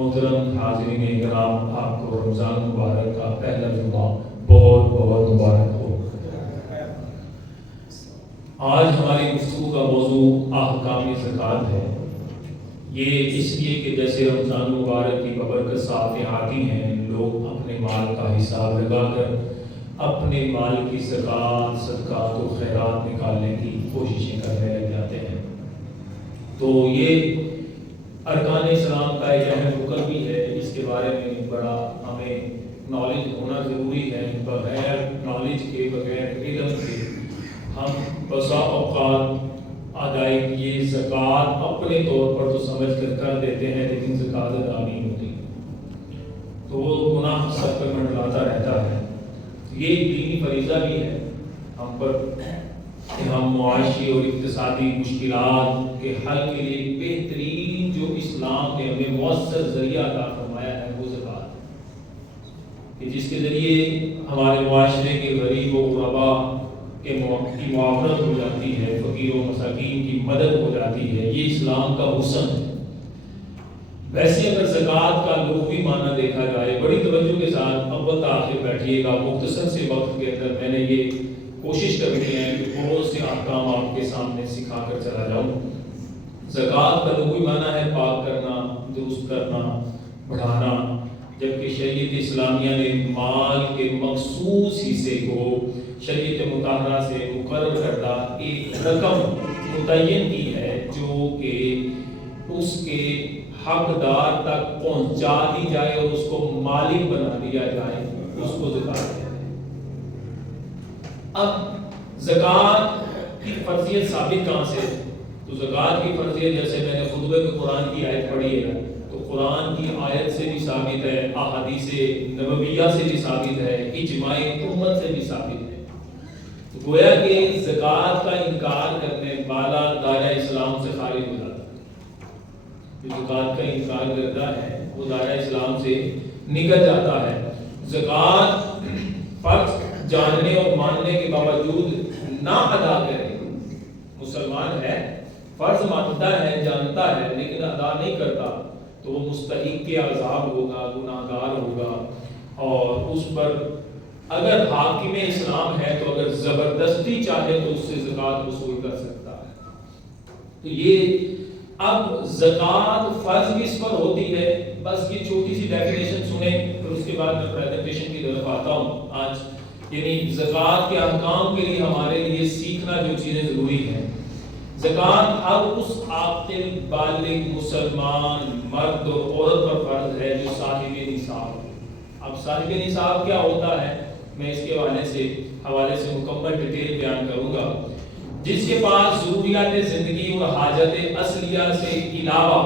محترم حاضرین کرام، آپ کو رمضان مبارک کا پہلا جمعہ بہت بہت مبارک ہو۔ آج ہماری گفتگو کا موضوع احکام زکوٰۃ ہے۔ یہ اس لیے کہ جیسے رمضان مبارک کی ببرکت ساتھ آتی ہیں، لوگ اپنے مال کا حساب لگا کر اپنے مال کی زکوٰۃ، صدقات و خیرات نکالنے کی کوششیں کرنے لگ جاتے ہیں۔ تو یہ ارکان اسلام کا ایک اہم رکن بھی ہے، اس کے بارے میں بڑا ہمیں نالج ہونا ضروری ہے۔ بغیر نالج کے، بغیر علم کے ہم بسا اوقات ادائیگی زکوٰۃ اپنے طور پر تو سمجھ کر دیتے ہیں، لیکن زکوٰۃ ادا نہیں ہوتی، تو وہ گناہ سب پر منڈلاتا رہتا ہے۔ یہ دینی فریضہ بھی ہے ہم پر کہ ہم معاشی اور اقتصادی مشکلات کے حل کے لیے بہترین جو اسلام نے ہمیں مؤثر ذریعہ عطا فرمایا ہے وہ زکوٰۃ ہے، کہ جس کے ذریعے ہمارے معاشرے کے غریب و غربا کی معاونت ہو جاتی ہے، فقیر و مساکین کی مدد ہو جاتی ہے۔ یہ اسلام کا حسن ہے۔ ویسے اگر زکوٰۃ کا لغوی معنی دیکھا جائے، بڑی توجہ کے ساتھ اول تاخیر بیٹھیے گا، مختصر سے وقت کے اندر میں نے یہ کوشش کرنی ہے کہ بہت سے احکام آپ کے سامنے سکھا کر چلا جاؤں۔ زکوٰۃ کا لغوی معنی ہے پاک کرنا، درست کرنا، بڑھانا، جبکہ شریعت اسلامیہ نے مال کے مخصوص حصے کو شریعت مطہرہ سے مقرر کردہ ایک رقم متعین کی ہے جو کہ اس کے حقدار تک پہنچا دی جائے اور اس کو مالک بنا دیا جائے، اس کو زکوٰۃ ہے۔ اب زکوٰۃ کی فرضیت ثابت کہاں سے ہے؟ تو زکوٰۃ کی فرضیت جیسے میں نے خطبے میں قرآن کی آیت پڑھی ہے، تو قرآن کی آیت سے بھی ثابت ہے، احادیث نبویہ سے بھی ثابت ہے، اجماع امت سے بھی ثابت ہے۔ تو گویا کہ زکوٰۃ کا انکار کرنے والا دائرہ اسلام سے خارج ہو جاتا ہے۔ جو زکوٰۃ کا انکار کرتا ہے وہ دائرہ اسلام سے نکل جاتا ہے۔ زکوٰۃ فرض جاننے اور ماننے کے باوجود نہ ادا کرے، مسلمان ہے، فرض مانتا ہے، جانتا ہے، لیکن ادا نہیں کرتا، تو وہ مستحق کے عذاب ہوگا، گناہگار ہوگا، اور اس پر اگر حاکم اسلام ہے تو اگر زبردستی چاہے تو اس سے زکوٰۃ وصول کر سکتا ہے۔ تو یہ اب زکوٰۃ فرض کس پر ہوتی ہے، بس یہ چھوٹی سی ڈیفینیشن سنیں، پھر اس کے بعد میں پریزنٹیشن کی طرف آتا ہوں۔ آج یعنی زکوٰۃ کے احکام کے لیے ہمارے لیے سیکھنا جو چیزیں ضروری ہیں۔ زکوٰۃ ہر اس عاقل بالغ مسلمان مرد اور عورت پر فرض ہے جو صاحب نصاب ہے۔ اب صاحب نصاب کیا ہوتا ہے، میں اس کے حوالے سے مکمل ڈیٹیل بیان کروں گا۔ جس کے پاس ضروریات زندگی اور حاجت اصلیہ سے علاوہ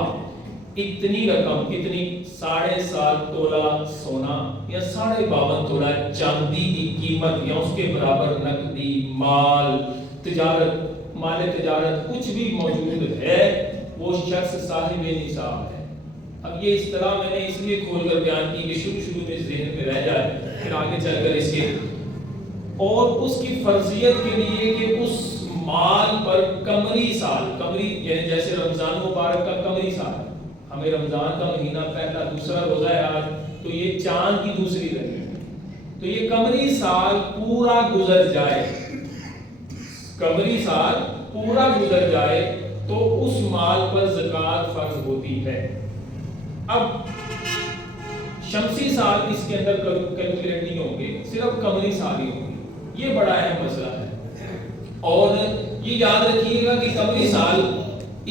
اتنی رقم، کتنی 7.5 تولہ سونا یا 52.5 تولہ چاندی کی قیمت یا اس کے برابر نقدی مال تجارت کچھ بھی موجود ہے، وہ شخص صاحب نصاب ہے۔ اب یہ اصطلاح میں نے اس لیے کھول کر بیان کی کہ شروع میں ذہن میں رہ جائے، پھر آگے چل کر اس کے اور اس کی فرضیت کے لیے کہ اس مال پر قمری سال، قمری یعنی جیسے رمضان مبارک کا قمری سال ہے، ہمیں رمضان کا مہینہ پہلا دوسرا روزہ ہے آج، تو یہ چاند کی دوسری رہی ہے، تو یہ قمری سال پورا گزر جائے، قمری سال پورا گزر جائے تو اس مال پر زکوٰۃ فرض ہوتی ہے۔ اب شمسی سال اس کے اندر کیلکولیٹ نہیں ہوں گے، صرف قمری سال ہی ہوں گے، یہ بڑا اہم مسئلہ ہے۔ اور یہ یاد رکھیے گا کہ قمری سال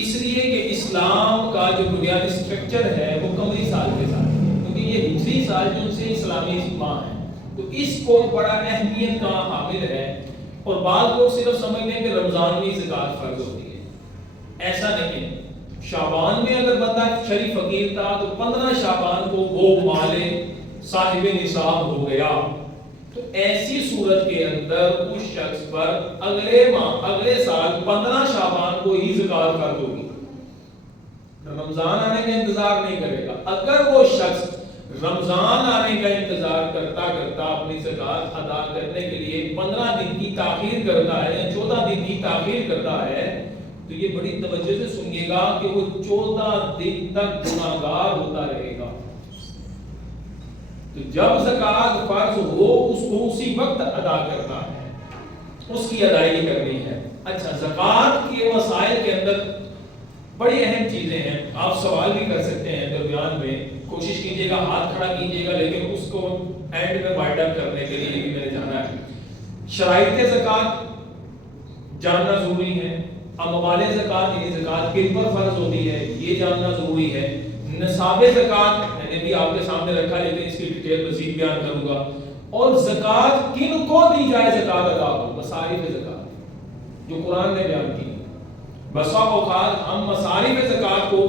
اس لیے کہ اسلام کا جو بنیادی سٹرکچر ہے وہ قمری سال کے ساتھ ہے، کیونکہ یہ ہجری سال جو سے اسلامی ماہ ہے، تو اس کو بڑا اہمیت کا حامل ہے۔ اور بعض لوگ صرف سمجھتے ہیں کہ رمضان میں زکوٰۃ فرض ہوتی ہے، ایسا نہیں ہے۔ شعبان میں اگر بندہ شریف فقیر تھا تو 15 شعبان کو وہ مال صاحب نصاب ہو گیا، تو ایسی صورت کے اندر اس شخص پر اگلے سال 15 شعبان کو ہی زکوٰۃ فرض ہوگی، رمضان آنے کا انتظار نہیں کرے گا۔ اگر وہ شخص رمضان آنے کا انتظار کرتا کرتا اپنی زکوٰۃ ادا کرنے کے لیے 15 دن کی تاخیر کرتا ہے یا 14 دن کی تاخیر کرتا ہے، تو یہ بڑی توجہ سے سنیے گا کہ وہ 14 دن تک گناہگار ہوتا رہے گا۔ تو جب زکات فرض ہو اس کو اسی وقت ادا کرنا ہے، اس کی ادائیگی کرنی ہے۔ اچھا، زکات کے مسائل کے اندر بڑی اہم چیزیں ہیں، آپ سوال بھی کر سکتے ہیں درمیان میں، کوشش کیجیے گا، ہاتھ کھڑا کیجیے گا، لیکن اس کو اینڈ میں وائنڈ اپ کرنے کے لیے بھی میں نے جانا ہے۔ شرائط زکات جاننا ضروری ہے، اموال زکات یعنی زکات کن پر فرض ہوتی ہے یہ جاننا ضروری ہے، نصاب زکات میں نے بھی آپ کے سامنے رکھا لیکن اس کی ڈیٹیل مزید بیان کروں گا، اور زکات کن کو دی جائے زکات ادا ہو، مصارف زکات جو قرآن نے بیان کی۔ بسا اوقات ہم مصارف زکات کو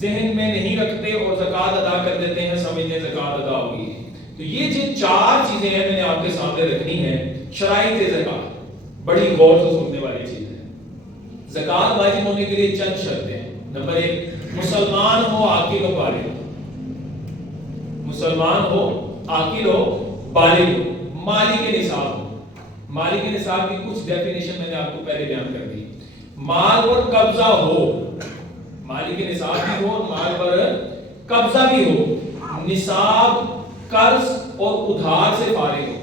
ذہن میں نہیں رکھتے اور زکات ادا کر دیتے ہیں، سمجھتے ہیں زکات ادا ہوگی۔ تو یہ جو چار چیزیں ہیں میں نے آپ کے سامنے رکھنی ہے۔ شرائط زکات بڑی غور سے سننے والی چیز ہے۔ زکات واجب ہونے کے لیے چند شرطیں ہیں۔ نمبر 1، مسلمان ہو، عاقل و بالغ ہو، مسلمان ہو، عاقل ہو، بالغ ہو، مالک نصاب ہو۔ مالک نصاب کی کچھ ڈیفینیشن میں نے آپ کو پہلے بیان کر دی۔ مال پر قبضہ ہو، مالک نصاب بھی ہو، مال پر قبضہ بھی ہو، نصاب قرض اور ادھار سے فارغ ہو۔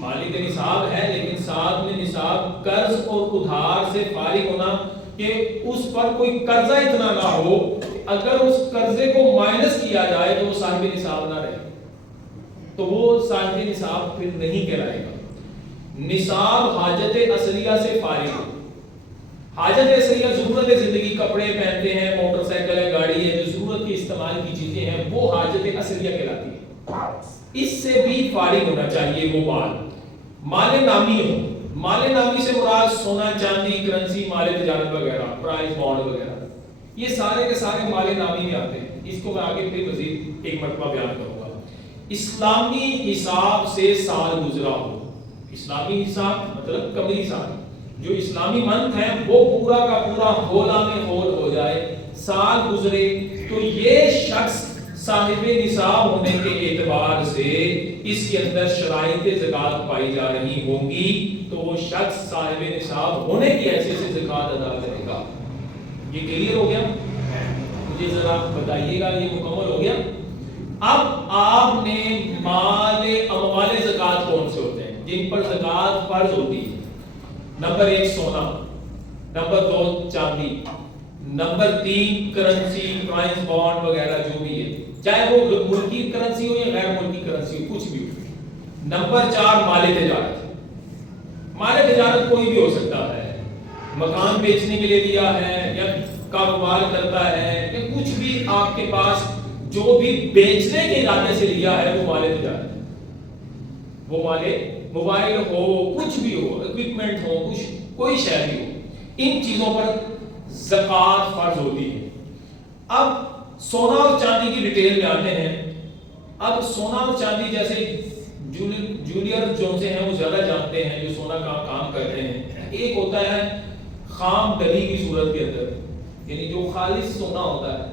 مالک نصاب ہے لیکن ساتھ میں نصاب قرض اور ادھار سے فارغ ہونا، کہ اس پر کوئی قرضہ اتنا نہ ہو کہ اگر اس قرضے کو مائنس کیا جائے تو وہ صاحب نصاب نہ رہے، تو وہ صاحب نصاب پھر نہیں کہلائے گا۔ نصاب حاجت اصلیہ سے فارغ ہو۔ حاجت اصلیہ ضرورت زندگی، کپڑے پہنتے ہیں، موٹر سائیکل ہے، گاڑی ہے، جو ضرورت کی استعمال کی چیزیں ہیں وہ حاجت اصلیہ کہلاتی ہے، اس سے بھی فارغ ہونا چاہیے وہ مال۔ مال نامی ہو، مال نامی سے مراد سونا چاندی، کرنسی، مال تجارت وغیرہ، پرائز بانڈ وغیرہ، یہ سارے کے سارے مال نامی میں آتے ہیں۔ اس کو میں آگے پھر مزید ایک مرتبہ بیان کروں گا۔ اسلامی حساب سے سال گزرا ہو، اسلامی حساب مطلب قمری سال، جو اسلامی منتھ ہے وہ پورا کا پورا ہولا میں ہول ہو جائے، سال گزرے، تو یہ شخص صاحب نصاب ہونے کے اعتبار سے اس کے اندر شرائط زکات پائی جا رہی ہوں گی، تو وہ شخص صاحب نصاب ہونے کی حیثیت سے زکات ادا کرے گا۔ یہ کلیئر ہو گیا؟ مجھے ذرا بتائیے گا یہ مکمل ہو گیا؟ اب آپ نے اموال زکات کون سے ہوتے ہیں جن پر زکات فرض ہوتی ہے؟ نمبر 1 سونا، نمبر 2 چاندی، نمبر 3 کرنسی، پرائز بانڈ وغیرہ جو بھی ہے، چاہے وہ ملکی کرنسی ہو یا غیر ملکی کرنسی ہو، کچھ بھی ہو۔ نمبر 4 مال تجارت۔ مال تجارت کوئی بھی ہو سکتا ہے، مکان بیچنے کے لیے دیا ہے یا کاروبار کرتا ہے یا کچھ بھی آپ کے پاس جو بھی بیچنے کے ارادے سے لیا ہے وہ مال تجارت ہے۔ وہ مال موبائل ہو، کچھ بھی ہو، اکوپمنٹ ہو، کچھ کوئی شے بھی ہو، ان چیزوں پر زکات فرض ہوتی ہے۔ اب سونا اور چاندی کی ڈیٹیل میں آتے ہیں۔ اب سونا اور چاندی جیسے جونیئر جو سے ہیں وہ زیادہ جانتے ہیں، جو سونا کا کام کرتے ہیں۔ ایک ہوتا ہے خام ڈلی کی صورت کے اندر، یعنی جو خالص سونا ہوتا ہے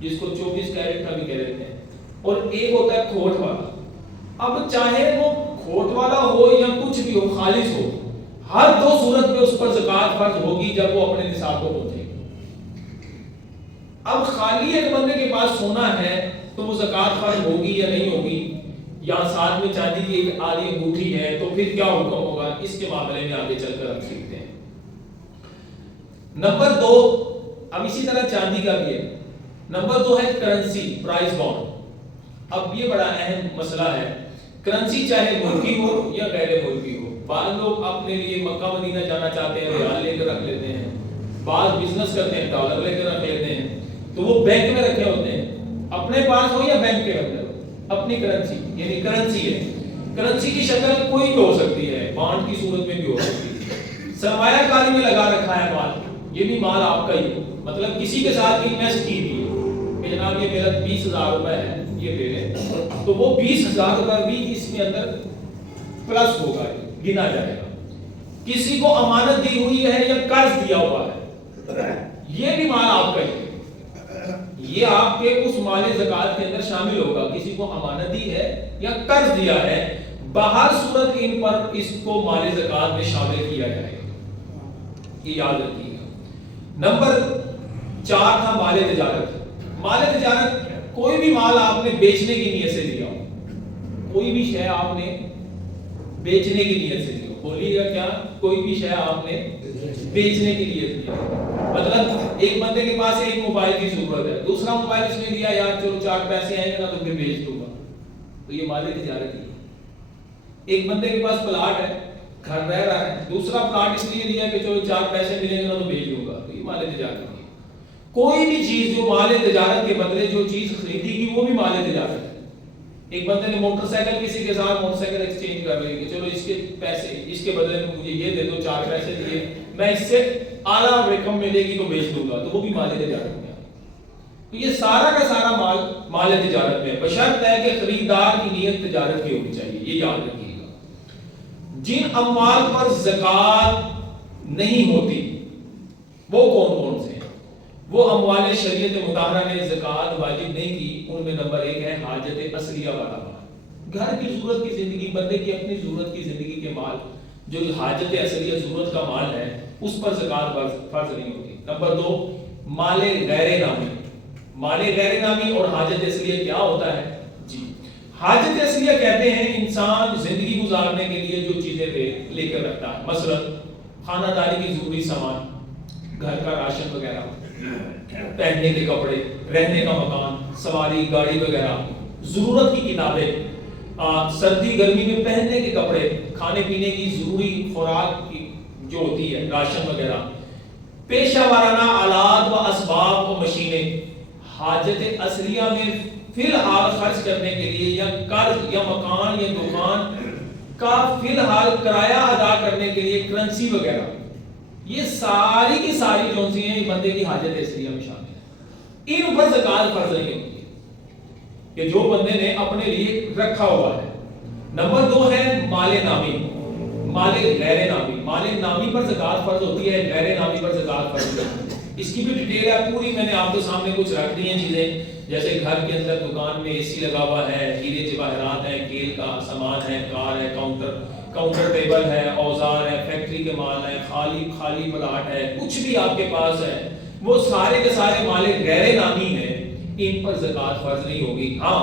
جس کو 24 کیرٹ کا بھی کہہ دیتے ہیں، اور ایک ہوتا ہے کھوٹ والا۔ اب چاہے وہ کھوٹ والا ہو یا کچھ بھی ہو، خالص ہو، ہر دو صورت میں اس پر زکات فرض ہوگی جب وہ اپنے نصاب کو پہنچے گی۔ اب خالی ایک بندے کے پاس سونا ہے تو وہ زکات فرض ہوگی یا نہیں ہوگی، یا ساتھ میں چاندی کی ایک آدھی انگوٹھی ہے تو پھر کیا حکم ہوگا، اس کے معاملے میں آگے چل کر ہم سیکھتے ہیں۔ نمبر 2، اب اسی طرح چاندی کا بھی ہے، نمبر 2 ہے کرنسی، پرائز بانڈ۔ اب یہ بڑا اہم مسئلہ ہے، کرنسی چاہے ملکی ہو یا غیر ملکی ہو۔ بعض لوگ اپنے لیے مکہ مدینہ جانا چاہتے ہیں، ریال لے کر رکھ لیتے ہیں، بعض بزنس کرتے ہیں ڈالر لے کر رکھ لیتے ہیں، تو وہ بینک میں رکھے ہوتے ہیں، اپنے پاس ہو یا بینک کے اندر ہو، اپنی کرنسی یعنی کرنسی ہے۔ کرنسی کی شکل کوئی بھی ہو سکتی ہے، بانڈ کی صورت میں بھی ہو سکتی ہے۔ سرمایہ کاری میں لگا رکھا ہے مال، یہ بھی مال آپ کا ہی ہو، مطلب کسی کے ساتھ انویسٹ کی ہوئی ہے کہ جناب یہ میرا 20,000 روپے ہے، یہ دے لیں، تو وہ 20,000 روپے بھی اس میں اندر پلس ہوگا، گنا جائے گا۔ کسی کو امانت دی ہوئی ہے یا قرض دیا ہوا ہے، یہ بھی مال آپ کا ہی ہے، یہ آپ کے اس مال زکات کے اندر شامل ہوگا۔ کسی کو امانت دی ہے یا قرض دیا ہے، بہر صورت ان پر اس کو مال زکات میں شامل کیا جائے گا، یہ یاد رکھیے گا۔ نمبر 4 تھا مال تجارت۔ مال تجارت کوئی بھی مال آپ نے بیچنے کی نیت سے لیا ہو، کوئی بھی شے آپ نے بیچنے کی نیت سے لی ہو, بولیے گا کیا, کوئی بھی شے آپ نے بیچنے کی نیت لیا, مطلب ایک بندے کے پاس ایک موبائل کی ضرورت ہے, دوسرا موبائل اس نے لیا یار چلو 4 پیسے آئیں گے نا تو پھر بیچ دوں گا, تو یہ مال تجارت ہی ہے. ایک بندے کے پاس پلاٹ ہے, گھر رہ رہا ہے, دوسرا پلاٹ اس لیے لیا کہ چلو 4 پیسے ملیں گے نا تو بیچ دوں گا, تو یہ مال تجارت ہے. کوئی بھی چیز جو مال تجارت کے بدلے جو چیز خریدی کی وہ بھی مال تجارت ہے. ایک بندے نے موٹر سائیکل کسی کے ساتھ موٹر سائیکل ایکسچینج کر رہی ہے کہ چلو اس کے پیسے اس کے بدلے میں مجھے یہ دے دو, 4 پیسے دیے, میں اس سے اعلیٰ رقم ملے گی تو بیچ دوں گا, تو وہ بھی مال تجارت میں. تو یہ سارا کا سارا مال تجارت میں, بشرط ہے کہ خریدار کی نیت تجارت کی ہونی چاہیے. یہ یاد رکھیے گا. جن اموال پر زکوٰۃ نہیں ہوتی وہ کون کون سے ہیں؟ وہ اموال شریعت مطہرہ نے زکوٰۃ واجب نہیں کی, ان میں نمبر 1 ہے حاجت اصلیہ والا مال. گھر کی ضرورت کی زندگی, بندے کی اپنی ضرورت کی زندگی کے مال, جو حاجت اصلیہ ضرورت کا مال ہے, اس پر زکوٰۃ فرض نہیں ہوتی. نمبر 2 مال غیر نامی. مال غیر نامی اور حاجت اصلیہ کیا ہوتا ہے جی؟ حاجت اصلیہ کہتے ہیں انسان زندگی گزارنے کے لیے جو چیزیں لے کر رکھتا ہے, مثلا خانہ داری کی ضروری سامان, گھر کا راشن وغیرہ, پہننے کے کپڑے, رہنے کا مکان, سواری گاڑی وغیرہ, ضرورت کی کتابیں, سردی گرمی میں پہننے کے کپڑے, کھانے پینے کی ضروری خوراک کی جو ہوتی ہے راشن وغیرہ, پیشہ وارانہ آلات و اسباب و مشینیں. حاجت اصلیہ میں فی الحال خرچ کرنے کے لیے یا قرض یا مکان یا دکان کا فی الحال کرایہ ادا کرنے کے لیے کرنسی وغیرہ, یہ ساری کی ساری جو سی ہیں بندے کی حاجت اصلیہ میں شامل ہیں. ان پر زکوٰۃ فرض نہیں ہوتی ہے کہ جو بندے نے اپنے لیے رکھا ہوا ہے. نمبر 2 ہے مال نامی, مال غیر نامی. مال نامی پر زکوٰۃ فرض ہوتی ہے, غیر نامی پر زکوٰۃ فرض نہیں ہوتی. اس کی بھی ڈیٹیل ہے پوری, میں نے آپ کے سامنے کچھ رکھ دی ہیں چیزیں, جیسے گھر کے اندر دکان میں اے سی لگا ہوا ہے, ہیرے جواہرات ہیں, کیل کا سامان ہے, کار ہے, کاؤنٹر ٹیبل ہے, اوزار ہے, فیکٹری کے مال ہے, خالی پلاٹ ہے, کچھ بھی آپ کے پاس ہے, وہ سارے کے سارے مال غیر نامی ہیں, ان پر زکوٰۃ فرض نہیں ہوگی. ہاں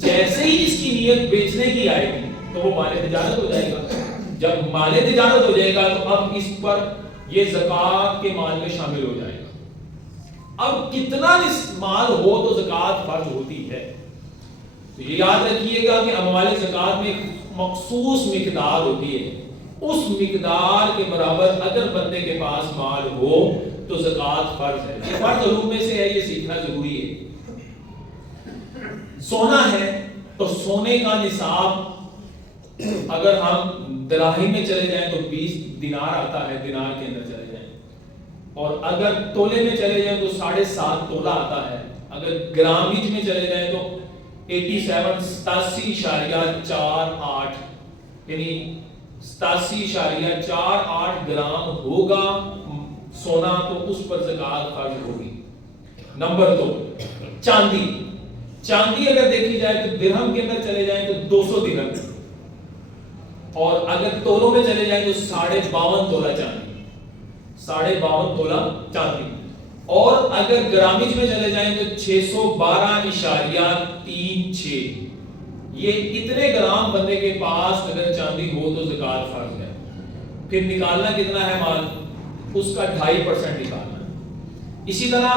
جیسے ہی اس کی نیت بیچنے کی آئے گی تو وہ مال تجارت ہو جائے گا. جب مال تجارت ہو جائے گا تو اب اس پر یہ زکوٰۃ کے مال میں شامل ہو جائے گا. اب کتنا مال ہو تو زکوٰۃ فرض ہوتی ہے, تو یہ یاد رکھیے گا کہ اموال زکوٰۃ میں مخصوص مقدار ہوتی ہے, اس مقدار کے برابر اگر بندے کے پاس مال ہو تو زکوٰۃ فرض ہے. یہ فرض علوم میں سے ہے, یہ سیکھنا ضروری ہے. سونا ہے تو سونے کا نصاب اگر ہم دراہم میں چلے جائیں تو 20 دینار آتا ہے, دینار کے اندر چلے جائیں, اور اگر تولے میں چلے جائیں تو 7.5 تولہ آتا ہے. اگر گرامج میں چلے جائیں تو 87.48 یعنی 87.48 گرام ہوگا سونا, تو اس پر زکوٰۃ فرض ہوگی. نمبر 2 چاندی. چاندی اگر دیکھی جائے تو درہم کے اندر چلے جائیں تو 200 درہم, اور اگر تولوں میں چلے جائیں تو 52.5 تولہ چاندی, 52.5 تولہ چاندی. اور اگر گرامج میں چلے جائیں تو 612.36. یہ اتنے گرام بندے کے پاس اگر چاندی ہو تو زکوٰۃ فرض ہے. پھر نکالنا کتنا ہے مال, اس کا 2.5% نکالنا ہے. اسی طرح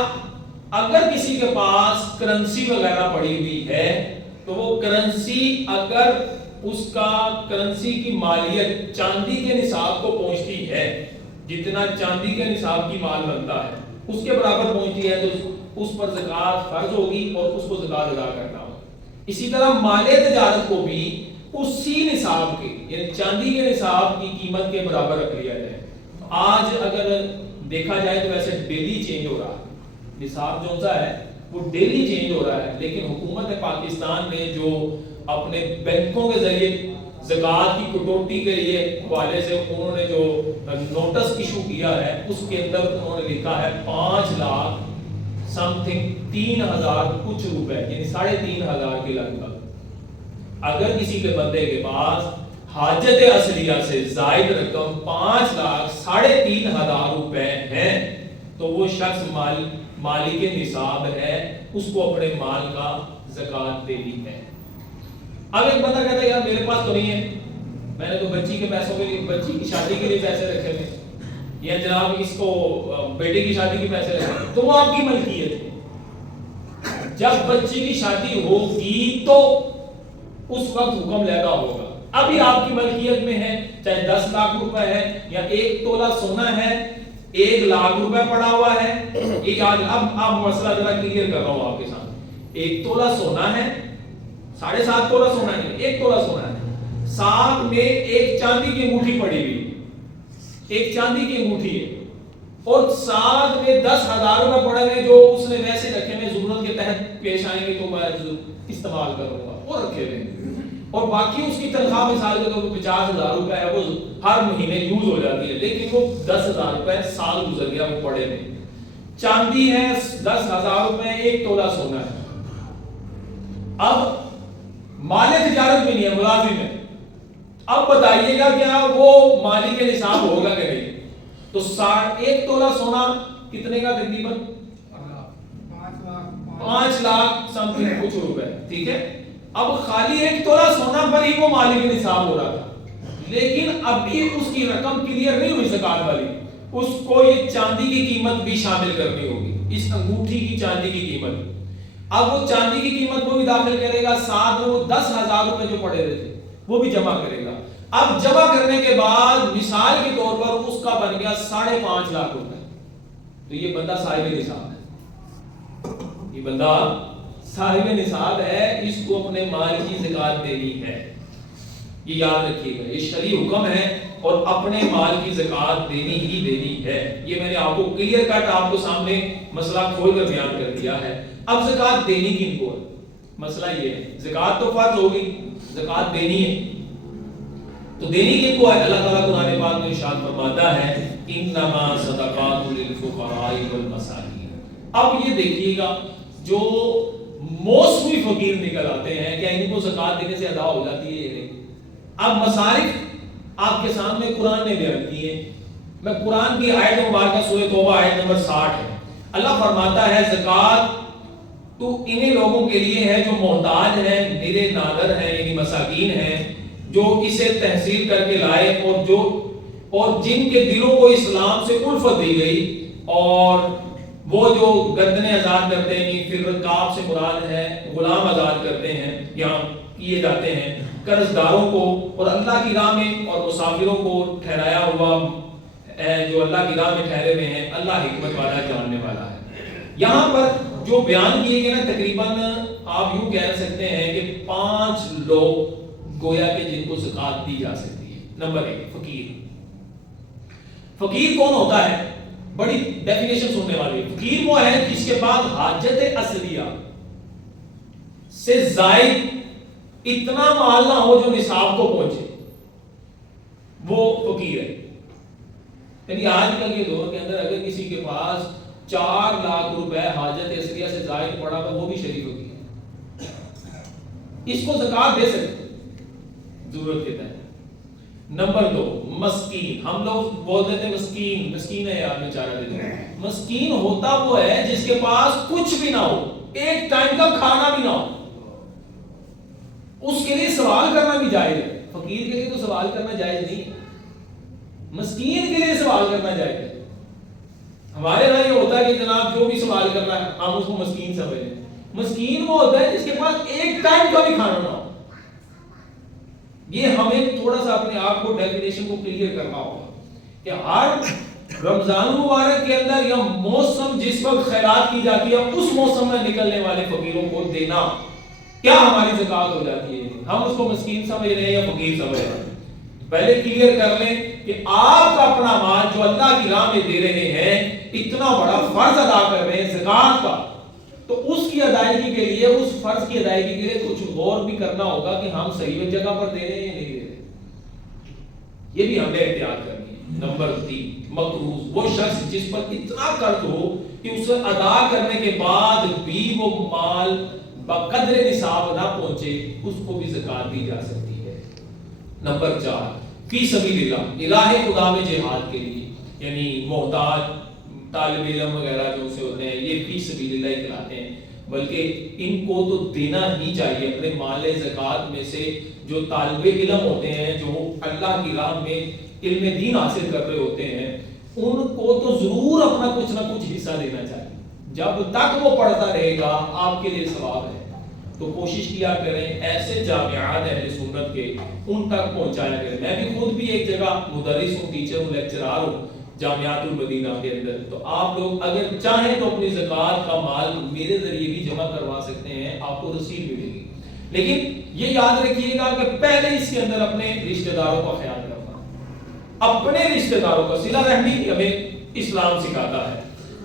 اگر کسی کے پاس کرنسی وغیرہ پڑی ہوئی ہے تو وہ کرنسی اگر اس کا کرنسی کی مالیت چاندی کے نصاب کو پہنچتی ہے, جتنا چاندی کے نصاب کی مال بنتا ہے اس کے برابر پہنچتی ہے, تو اس پر زکوٰۃ فرض ہوگی اور اس کو زکوٰۃ ادا کرنا ہوگا. اسی طرح مال تجارت کو بھی اسی نصاب کے یعنی چاندی کے نصاب کی قیمت کے برابر رکھ لیا جائے. آج اگر دیکھا جائے تو ویسے ڈیلی چینج ہو رہا ہے, نصاب جو سا ہے وہ ڈیلی چینج ہو رہا ہے, لیکن حکومت پاکستان نے جو اپنے بینکوں کے ذریعے زکوٰۃ کی کٹوتی کے لیے حوالے سے انہوں نے جو نوٹس ایشو کیا ہے, اس کے اندر انہوں نے لکھا ہے 5 لاکھ سم تھنگ 3,000 کچھ روپے, یعنی 3,500 کے لگ بھگ. اگر کسی کے بندے کے پاس حاجت اصلیہ سے زائد رقم 5,03,000 روپے ہیں تو وہ شخص مالک نصاب ہے, اس کو اپنے مال کا زکوٰۃ دینی ہے. اب ایک بندہ کہتا ہے یار میرے پاس تو نہیں ہے، میں نے تو بچی کے پیسوں کے لیے، بچی کی شادی کے لیے پیسے رکھے ہوئے، یا جناب اس کو بیٹے کی شادی کے پیسے رکھے، تو وہ آپ کی ملکیت ہے۔ جب بچی کی شادی ہوگی تو اس وقت حکم لیدا ہوگا، ابھی آپ کی ملکیت میں ہے، چاہے 10 لاکھ روپے ہے یا 1 تولہ سونا ہے، 1 لاکھ روپے پڑا ہوا ہے، اب مسئلہ ذرا کلیئر کر رہا ہوں آپ کے ساتھ۔ 1 تولہ سونا ہے، 7.5 تولہ سونا ہے، 1 تولہ سونا ہے، ساتھ میں ایک چاندی کی انگوٹھی پڑی ہوئی، ایک چاندی کی انگوٹھی ہے، اور ساتھ میں 10,000 روپے پڑے ہوئے جو اس نے ویسے رکھے میں ضرورت کے تحت پیش آئیں گے تو میں استعمال کروں گا، وہ رکھے ہوئے، اور باقی اس کی تنخواہ مثال کے طور پر 50,000 روپے ہے، وہ ہر مہینے یوز ہو جاتی ہے، لیکن وہ 10,000 روپے سال گزر گیا وہ پڑے میں۔ چاندی ہے 10,000 روپے، 1 تولہ سونا ہے۔ اب مال تجارت میں نہیں ہے، ملازم ہے، اب بتائیے گا کیا وہ مالک نصاب ہوگا کہ نہیں؟ تو 1 تولہ سونا کتنے کا تقریباً 5 لاکھ سم تھنگ کچھ روپے، ٹھیک ہے۔ اب خالی 1 تولہ سونا پر ہی وہ مالک نصاب ہو رہا تھا، لیکن ابھی اس کی رقم کلیئر نہیں ہوئی زکات والی، اس کو یہ چاندی کی قیمت بھی شامل کرنی ہوگی، اس انگوٹھی کی چاندی کی قیمت۔ اب وہ چاندی کی قیمت کو بھی داخل کرے گا، ساتھ میں وہ 10,000 روپے جو پڑے ہوئے تھے وہ بھی جمع کرے گا۔ اب جمع کرنے کے بعد مثال کے طور پر اس کا بن گیا 5.5 لاکھ روپے، تو یہ بندہ صاحب نصاب ہے، یہ بندہ صاحب نصاب ہے، اس کو اپنے مال کی زکات دینی ہے، یہ یاد رکھیے گا، یہ شرعی حکم ہے اور اپنے مال کی زکات دینی ہی دینی ہے۔ یہ میں نے آپ کو کلیئر کٹ آپ کو سامنے مسئلہ کھول کر بیان کر دیا ہے۔ اب زکات دینی کن کو ہے؟ مسئلہ یہ ہے، زکات تو فرض ہوگی، زکات دینی ہے، تو دینی کن کو ہے؟ اللہ تعالیٰ قرآن پاک میں ارشاد فرماتا ہے انما صدقات للفقراء والمساکین۔ اب یہ دیکھیے گا جو موسمی فقیر نکل آتے ہیں کیا ان کو زکات دینے سے ادا ہو جاتی ہے؟ اب مصارف آپ کے سامنے قرآن نے بیان کی ہے، میں قرآن کی آیت مبارکہ سورہ توبہ آیت نمبر 60 ہے، اللہ فرماتا ہے زکات تو انہیں لوگوں کے لیے ہے جو محتاج ہیں، میرے نادر ہیں، یعنی مساکین ہیں، جو اسے تحصیل کر کے لائے اور جن کے دلوں کو اسلام سے الفت دی گئی، اور وہ جو گردنیں آزاد کرتے ہیں، پھر رکاب سے مراد ہے غلام آزاد کرتے ہیں یا کیے جاتے ہیں، قرض داروں کو اور اللہ کی راہ میں اور مسافروں کو ٹھہرایا ہوا جو اللہ کی راہ میں ٹھہرے ہوئے ہیں، اللہ حکمت والا جاننے والا ہے۔ یہاں پر جو بیان کیے گئے نا تقریباً آپ یوں کہہ سکتے ہیں کہ 5 لوگ گویا کہ جن کو زکات دی جا سکتی ہے۔ نمبر 1 فقیر۔ فقیر کون ہوتا ہے؟ بڑی ڈیفینیشن سننے والی۔ فقیر وہ ہے جس کے پاس حاجت اصلیہ سے زائد اتنا مال نہ ہو جو نصاب کو پہنچے، وہ فقیر ہے۔ یعنی آج کل کے دور کے اندر اگر کسی کے پاس 4 لاکھ روپے حاجت اصلیہ سے زائد پڑا تو وہ بھی شریک ہوگی، اس کو زکات دے سکتے ضرورت کے تحت۔ نمبر 2 مسکین۔ ہم لوگ بولتے تھے مسکین ہے یار بیچارہ دے دو۔ مسکین ہوتا وہ ہے جس کے پاس کچھ بھی نہ ہو، ایک ٹائم کا کھانا بھی نہ ہو، اس کے لیے سوال کرنا بھی جائز ہے۔ فقیر کے لیے تو سوال کرنا جائز نہیں، مسکین کے لیے سوال کرنا جائز ہے۔ ہمارے یہاں یہ ہوتا ہے کہ جناب جو بھی سوال کر رہا ہے ہم اس کو مسکین سمجھیں۔ مسکین وہ ہوتا ہے جس کے پاس ایک ٹائم کا بھی کھانا نہ ہو۔ یہ ہمیں تھوڑا سا اپنے آپ کو ڈیفینیشن کو کلیئر کرنا ہوگا کہ ہر رمضان مبارک کے اندر یا موسم جس وقت خیرات کی جاتی ہے اس موسم میں نکلنے والے فقیروں کو دینا کیا ہماری زکات ہو جاتی ہے؟ ہم اس کو مسکین سمجھ رہے ہیں یا فقیر سمجھ رہے ہیں؟ پہلے کلیئر کر لیں کہ آپ کا اپنا مال جو اللہ کی راہ میں دے رہے ہیں، اتنا بڑا فرض ادا کر رہے ہیں زکات کا، تو اس کی ادائیگی کے لیے، اس فرض کی ادائیگی کے لیے کچھ غور بھی کرنا ہوگا کہ ہم صحیح جگہ پر دے رہے ہیں یا نہیں دے رہے، یہ بھی ہمیں احتیاط کرنی ہے۔ نمبر 3 مقروض۔ وہ شخص جس پر اتنا قرض ہو کہ اسے ادا کرنے کے بعد بھی وہ مال بقدر نصاب نہ پہنچے، اس کو بھی زکات دی جا سکتی ہے۔ نمبر 4 فی سبیل اللہ۔ الہ خدا میں جہاد کے لیے، یعنی محتاج طالب علم وغیرہ جو سے ہوتے ہیں یہ فی سبیل اللہ کہلاتے ہیں۔ بلکہ ان کو تو دینا ہی چاہیے. اپنے مال زکوٰۃ میں سے جو طالب علم ہوتے ہیں، جو اللہ کی راہ میں علم دین حاصل کر رہے ہوتے ہیں، ان کو تو ضرور اپنا کچھ نہ کچھ حصہ دینا چاہیے. جب تک وہ پڑھتا رہے گا آپ کے لیے ثواب ہے. تو کوشش کیا کریں ایسے جامعات اہل سنت کے ان تک پہنچایا کریں. میں بھی خود بھی ایک جگہ مدرس ہوں، ٹیچر ہوں، لیکچرار ہوں جامعات المدینہ کے اندر. تو آپ لوگ اگر چاہیں تو اپنی زکوٰۃ کا مال میرے ذریعے بھی جمع کروا سکتے ہیں، آپ کو رسید ملے گی. لیکن یہ یاد رکھیے گا کہ پہلے اس کے اندر اپنے رشتہ داروں کا خیال کرنا. اپنے رشتہ داروں کا صلہ رحمی ہمیں اسلام سکھاتا ہے.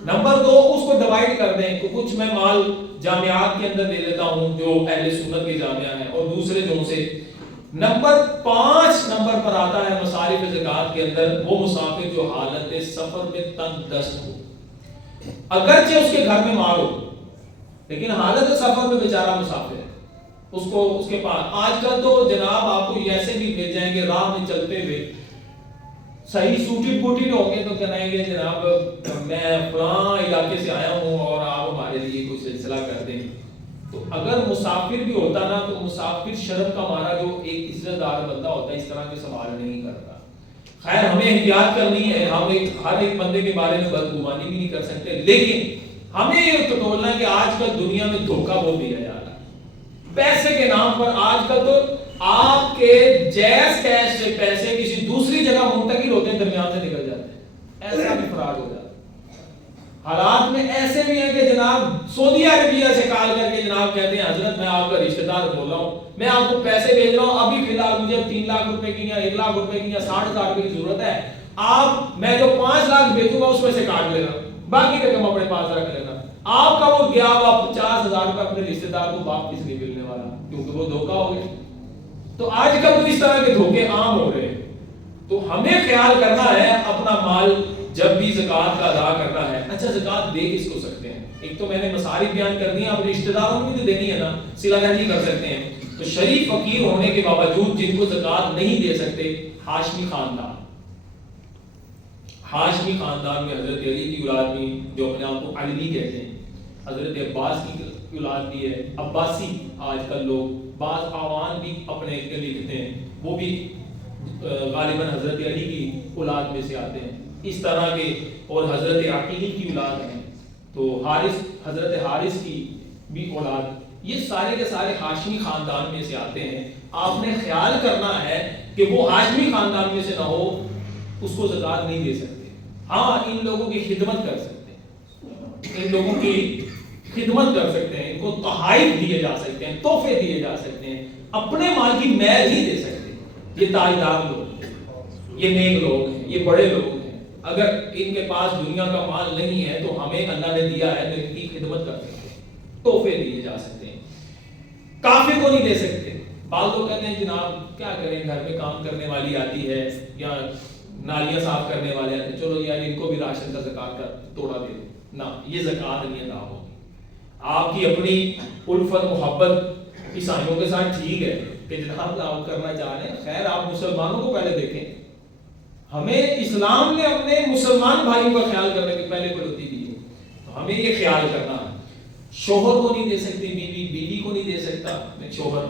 نمبر 2، اس کو ڈیوائیڈ کر دیں کہ کچھ میں مال جامعات کے اندر دے دیتا ہوں جو اہل سنت کے جامعہ ہیں اور دوسرے جو سے. نمبر 5 نمبر پر آتا ہے مصارف زکوٰۃ کے اندر وہ مسافر جو حالت سفر میں تنگ دست ہو. اگرچہ اس کے گھر میں مال ہو لیکن حالت سفر میں بیچارہ مسافر ہے، اس کے پاس آج کل تو جناب آپ کو ایسے بھی مل جائیں گے راہ میں چلتے ہوئے صحیح سوٹی بوٹی ہوں گے تو کہیں گے جناب میں فلاں علاقے سے آیا ہوں اور آپ ہمارے لیے کوئی سلسلہ کر دیں. تو اگر مسافر بھی ہوتا نا تو مسافر شرم کا مارا جو ایک عزت دار بندہ ہوتا ہے اس طرح کے سوال نہیں کرتا. خیر ہمیں احتیاط کرنی ہے، ہم ہر ایک بندے کے بارے میں بدگمانی بھی نہیں کر سکتے، لیکن ہمیں یہ ٹٹولنا ہے کہ آج کل دنیا میں دھوکہ بہت دیا جا رہا ہے پیسے کے نام پر. آج کل تو آپ کے جیز کیش سے پیسے کسی دوسری جگہ منتقل ہوتے ہیں، درمیان سے نکل جاتے ہیں. ایسا بھی فراڈ ہو جاتا ہے. حالات میں ایسے بھی ہیں کہ جناب سعودی عربیہ سے کال کر کے جناب کہتے ہیں حضرت میں آپ کا رشتہ دار بول رہا ہوں، میں آپ کو پیسے بھیج رہا ہوں، ابھی فی الحال مجھے 3 لاکھ روپے کی یا 1 لاکھ روپے کی یا 60,000 روپے کی ضرورت ہے، آپ میں جو 5 لاکھ بھیجوں گا اس میں سے کاٹ لینا، باقی رقم اپنے پاس رکھ لینا. آپ کا وہ گیا ہوا 50,000 روپے اپنے رشتہ دار کو واپس نہیں ملنے والا کیونکہ وہ دھوکہ ہو گیا. تو آج کل تو اس طرح کے دھوکے عام ہو رہے ہیں. تو ہمیں خیال کرنا ہے اپنا مال جب بھی زکوٰۃ کا ادا کرنا ہے. اچھا زکوٰۃ دے کس کو سکتے ہیں؟ ایک تو میں نے مصارف بیان کر دی ہیں، اب رشتہ داروں کو بھی تو دینی ہے نا، صلہ رحمی کر سکتے ہیں. تو شریف فقیر ہونے کے باوجود جن کو زکوٰۃ نہیں دے سکتے، ہاشمی خاندان. ہاشمی خاندان میں حضرت علی کی اولاد بھی جو اپنے آپ کو علوی کہتے ہیں، حضرت عباس کی اولاد بھی ہے، عباسی آج کل لوگ بعض آوان بھی اپنے کے لکھتے ہیں، وہ بھی غالباً حضرت علی کی اولاد میں سے آتے ہیں. اس طرح کے اور حضرت عقیل کی اولاد ہیں، تو حضرت حارث کی بھی اولاد، یہ سارے کے سارے ہاشمی خاندان میں سے آتے ہیں. آپ نے خیال کرنا ہے کہ وہ ہاشمی خاندان میں سے نہ ہو، اس کو زکوٰۃ نہیں دے سکتے. ہاں ان لوگوں کی خدمت کر سکتے ہیں، ان لوگوں کی خدمت کر سکتے ہیں، ان کو تحائف دیے جا سکتے ہیں، تحفے دیے جا سکتے ہیں، اپنے مال کی میل نہیں دے سکتے. یہ تاجدار لوگ ہیں، یہ نیک لوگ ہیں، یہ بڑے لوگ ہیں. اگر ان کے پاس دنیا کا مال نہیں ہے تو ہمیں اللہ نے دیا ہے تو ان کی خدمت کر سکتے ہیں، تحفے دیے جا سکتے ہیں. کافر کو نہیں دے سکتے. بعض لوگ کہتے ہیں جناب کیا کریں گھر میں کام کرنے والی آتی ہے یا نالیاں صاف کرنے والے آتے ہیں، چلو یار ان کو بھی راشن کا زکوٰۃ کا توڑا دے دو. نہ، یہ زکوٰۃ نہیں ادا ہوگی. آپ کی اپنی الفت محبت عیسائیوں کے ساتھ ٹھیک ہے کہ جناب آپ کرنا چاہ رہے ہیں، خیر آپ مسلمانوں کو پہلے دیکھیں. ہمیں اسلام نے اپنے مسلمان بھائیوں کا خیال کرنے کی پہلے پڑوتی دی ہے، تو ہمیں یہ خیال کرنا ہے. شوہر کو نہیں دے سکتی بیوی، بیوی کو نہیں دے سکتا شوہر،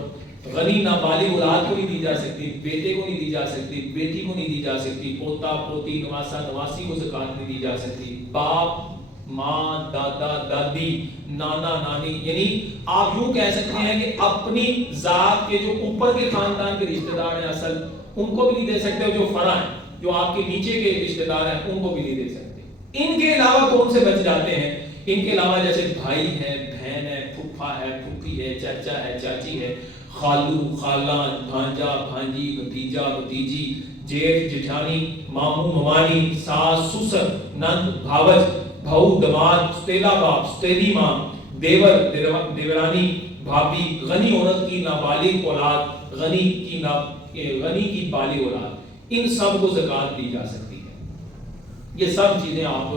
غنی نابالغ اولاد کو نہیں دی جا سکتی، بیٹے کو نہیں دی جا سکتی، بیٹی کو نہیں دی جا سکتی، پوتا پوتی نواسا نواسی کو زکوٰۃ نہیں دی جا سکتی. باپ ماں دادا دادی نانا نانی، یعنی آپ یوں کہہ سکتے ہیں کہ اپنی ذات کے جو اوپر کے خاندان کے رشتہ دار ہیں اصل، ان کو بھی نہیں دے سکتے. جو فرع ہیں، جو آپ کے نیچے کے رشتہ دار ہیں، ان کو بھی نہیں دے سکتے. ان کے علاوہ کون سے بچ جاتے ہیں؟ ان کے علاوہ جیسے بھائی ہے، بہن ہے، پھپھا ہے، پھوپھی ہے، چچا ہے، چاچی ہے، خالو خالہ، بھانجا بھانجی، بھتیجا بھتیجی، جیٹھ جٹھانی، ماموں ممانی، ساس سسر، نند بھاوج، بہو دماد، ستیلا باپ ستیلی ماں، دیور دیورانی، بھابھی، غنی عورت کی نابالغ اولاد، غنی کی بالغ اولاد، ان سب کو زکوٰۃ دی جا سکتی ہے. یہ سب چیزیں آپ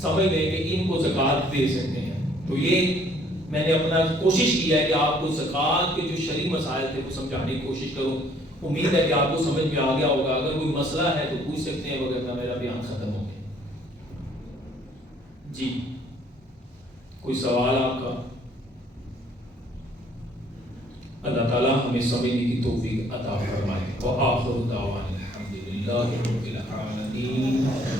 سمجھ لیں کہ ان کو زکوٰۃ دے سکتے ہیں. تو یہ میں نے اپنا کوشش کی ہے کہ آپ کو زکوٰۃ کے جو شرعی مسائل تھے وہ سمجھانے کی کوشش کروں. امید ہے کہ آپ کو سمجھ میں آ گیا ہوگا. اگر کوئی مسئلہ ہے تو پوچھ سکتے ہیں، وغیرہ میرا بیان ختم ہو گیا. جی کوئی سوال آپ کا؟ اللہ تعالیٰ ہمیں سمجھنے کی توفیق عطا فرمائے۔ وآخر دعوانا الحمدللہ رب العالمین۔